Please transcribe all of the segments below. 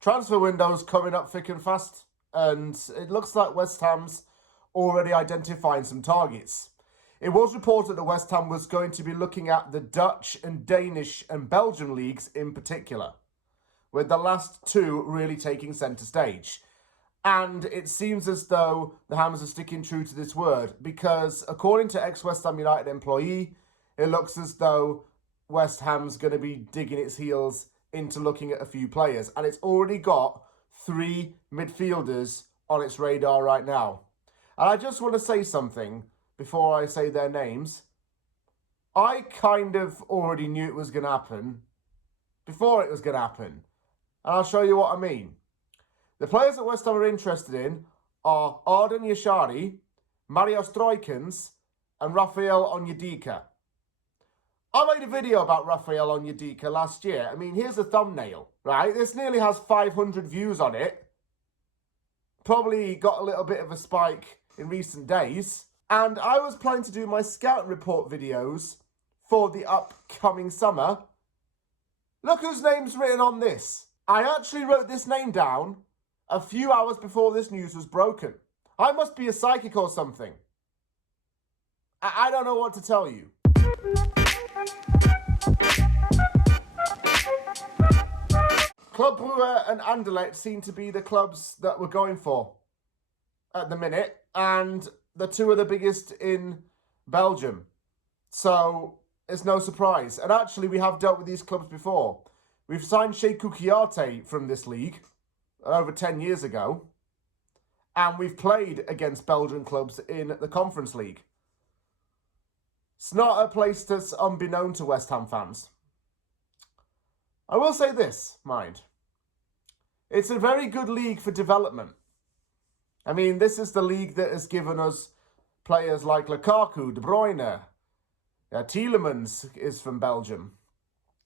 Transfer window's coming up thick and fast, and it looks like West Ham's already identifying some targets. It was reported that West Ham was going to be looking at the Dutch and Danish and Belgian leagues in particular, with the last two really taking centre stage. And it seems as though the Hammers are sticking true to this word, because according to ex-West Ham United employee, it looks as though West Ham's going to be digging its heels into looking at a few players. And it's already got 3 midfielders on its radar right now. And I just want to say something before I say their names. I kind of already knew it was going to happen before it was going to happen. And I'll show you what I mean. The players that West Ham are interested in are Jashari, Mario Stroeykens, and Rafael Onyedika. I made a video about Rafael Onyedika last year. I mean, here's the thumbnail, right? This nearly has 500 views on it. Probably got a little bit of a spike in recent days. And I was planning to do my scouting report videos for the upcoming summer. Look whose name's written on this. I actually wrote this name down a few hours before this news was broken. I must be a psychic or something. I don't know what to tell you. Club Brugge and Anderlecht seem to be the clubs that we're going for at the minute, and the two are the biggest in Belgium. So it's no surprise. And actually, we have dealt with these clubs before. We've signed Cheikhou Kouyaté from this league over 10 years ago, and we've played against Belgian clubs in the Conference League. It's not a place that's unbeknown to West Ham fans. I will say this, mind. It's a very good league for development. I mean, this is the league that has given us players like Lukaku, De Bruyne. Tielemans is from Belgium.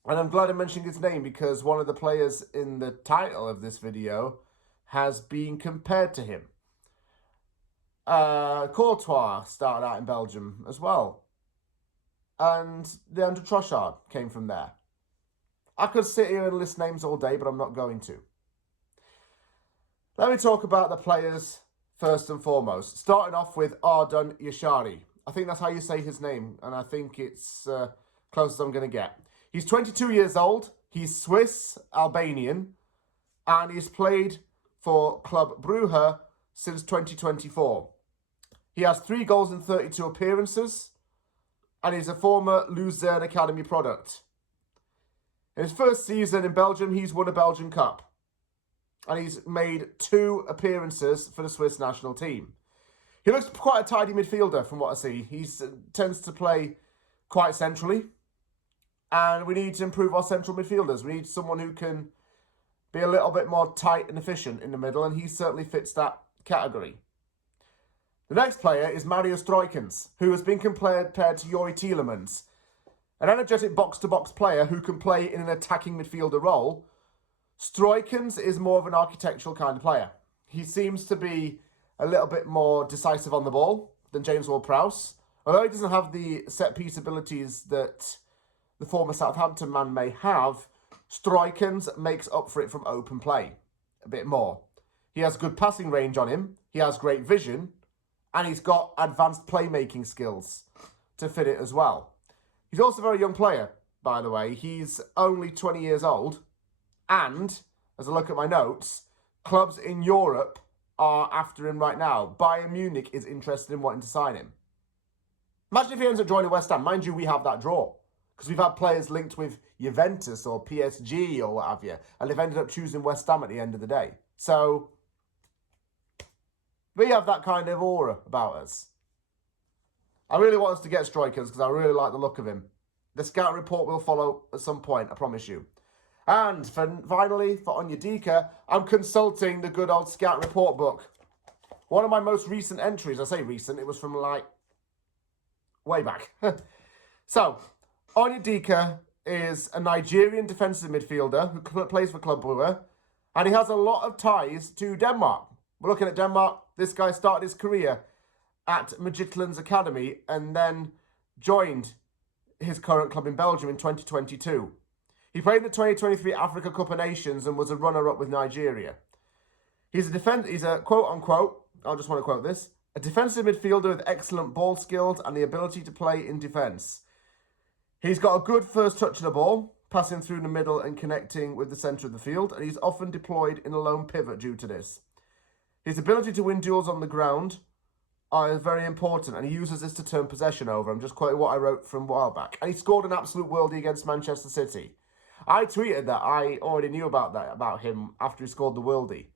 And I'm glad I'm mentioning his name because one of the players in the title of this video has been compared to him. Courtois started out in Belgium as well. And Leandro Trossard came from there. I could sit here and list names all day, but I'm not going to. Let me talk about the players first and foremost. Starting off with Jashari. I think that's how you say his name, and I think it's close as I'm going to get. He's 22 years old, he's Swiss, Albanian, and he's played for Club Brugge since 2024. He has 3 goals in 32 appearances, and he's a former Luzern Academy product. In his first season in Belgium, he's won a Belgian Cup, and he's made 2 appearances for the Swiss national team. He looks quite a tidy midfielder from what I see. He tends to play quite centrally. And we need to improve our central midfielders. We need someone who can be a little bit more tight and efficient in the middle, and he certainly fits that category. The next player is Mario Stroeykens, who has been compared to Youri Tielemans, an energetic box-to-box player who can play in an attacking midfielder role. Stroeykens is more of an architectural kind of player. He seems to be a little bit more decisive on the ball than James Ward-Prowse, although he doesn't have the set-piece abilities that the former Southampton man may have. Stroeykens makes up for it from open play a bit more. He has good passing range on him, he has great vision, and he's got advanced playmaking skills to fit it as well. He's also a very young player, by the way. He's only 20 years old, and, as I look at my notes, clubs in Europe are after him right now. Bayern Munich is interested in wanting to sign him. Imagine if he ends up joining West Ham. Mind you, we have that draw. Because we've had players linked with Juventus or PSG or what have you, and they've ended up choosing West Ham at the end of the day. So, we have that kind of aura about us. I really want us to get Stroeykens because I really like the look of him. The scout report will follow at some point, I promise you. And finally, for Onyedika, I'm consulting the good old scout report book. One of my most recent entries, I say recent, it was from like way back. So, Onyedika is a Nigerian defensive midfielder who plays for Club Brugge, and he has a lot of ties to Denmark. We're looking at Denmark. This guy started his career at Midtjylland's Academy and then joined his current club in Belgium in 2022. He played in the 2023 Africa Cup of Nations and was a runner-up with Nigeria. He's a quote-unquote, I just want to quote this, a defensive midfielder with excellent ball skills and the ability to play in defence. He's got a good first touch of the ball, passing through the middle and connecting with the centre of the field, and he's often deployed in a lone pivot due to this. His ability to win duels on the ground is very important, and he uses this to turn possession over. I'm just quoting what I wrote from a while back. And he scored an absolute worldie against Manchester City. I tweeted that I already knew about him after he scored the worldie.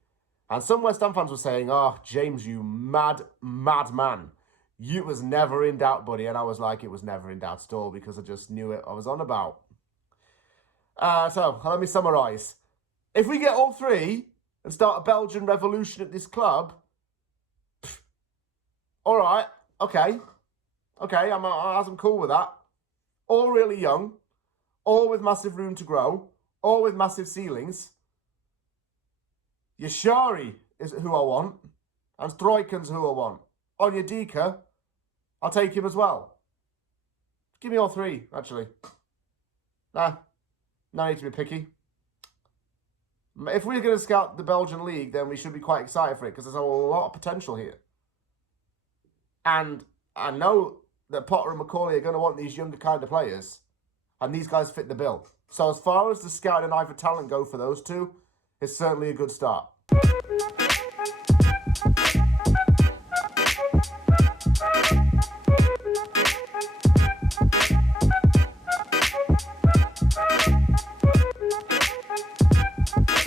And some West Ham fans were saying, "Oh, James, you mad man. You was never in doubt, buddy." And I was like, it was never in doubt at all because I just knew it I was on about. So, let me summarise. If we get all three and start a Belgian revolution at this club, all right, okay, I'm cool with that. All really young, all with massive room to grow, all with massive ceilings. Jashari is who I want, and Stroeykens who I want. Onyedika, I'll take him as well. Give me all three, actually. Nah, no need to be picky. If we're going to scout the Belgian league, then we should be quite excited for it, because there's a lot of potential here. And I know that Potter and Macaulay are going to want these younger kind of players, and these guys fit the bill. So as far as the scouting and eye for talent go for those two, it's certainly a good start.